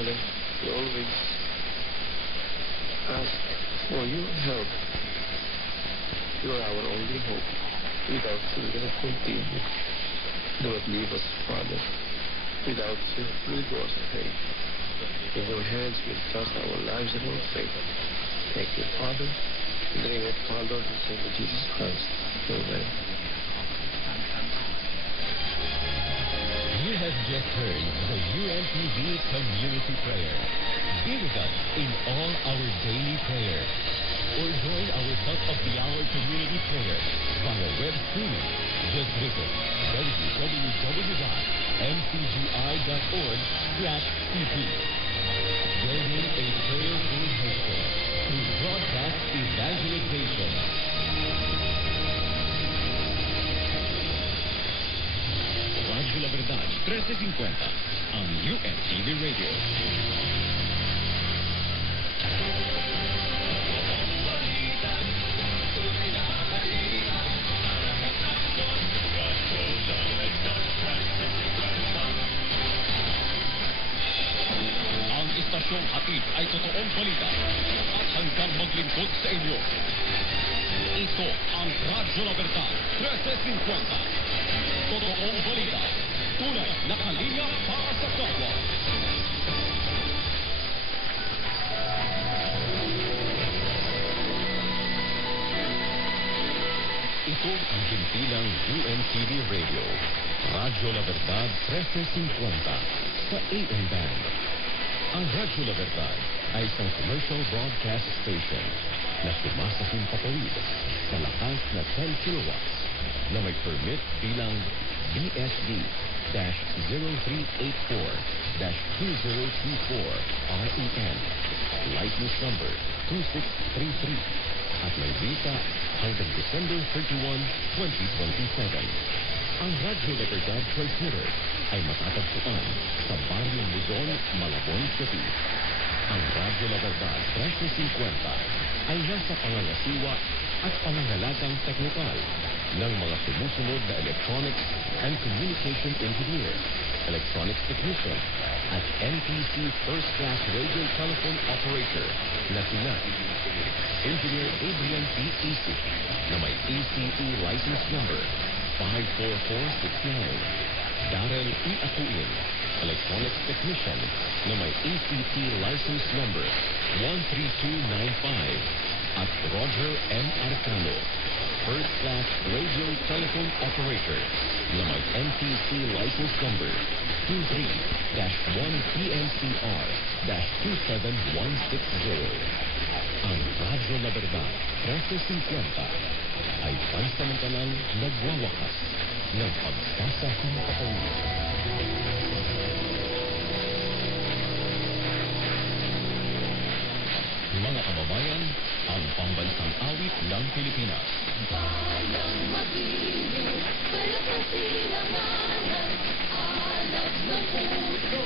Father, we always ask for your help. You are our only hope. Without you, we cannot continue. Do not leave us, Father. Without you, we will go astray. In your hands, we trust our lives and our faith. Thank you, Father. In the name of our Lord and Savior Jesus Christ. Amen. You have just heard the UNTV Community Prayer. Be with us in all our daily prayers. Or join our top of the hour community prayer via web streaming. Just visit www.mcgi.org/cp. Building a prayerful nation through broadcast evangelization. Radyo La Verdad 1350, ang UNTV Radio. Ang istasyong hatid ay totoong balita at hanggang maglingkod sa inyo. Ito ang Radyo La Verdad 1350. Totoong balita, tunay na kalinga para sa kapwa. Ito ang himpilang UNTV Radio, Radyo La Verdad 1350 sa AM Band. Ang Radyo La Verdad ay isang commercial broadcast station na sumasahing patawid sa lakas na 10 kilowatts na may permit bilang BSD-0384-2024 REN, license number 2633, at may visa hanggang December 31, 2027. Ang Radyo La Verdad transmitter ay matatagpuan sa Barrio Luzon, Malabon City. Ang Radyo La Verdad 1350 ay nasa pangangasiwa at pangangalagang teknikal ng mga sumusunod na electronics and communication engineer, electronics technician, at NTC First Class Radio Telephone Operator na sina Engineer Adrian P. Isip na may ECE license number 54469, Darrell E. Atuin, electronics technician na may ECT license number 13295, at Roger M. Arcano, First Class Radio Telephone Operator na may NTC license number 23-1PNCR-27160. Ang Radyo La Verdad 1350 ay pansamantalang nagwawakas ng pagsasahing patawid. Mga kababayan, ang pambansang awit ng Pilipinas. Balang mag-inig, palakasin ang alam, alam ng puso,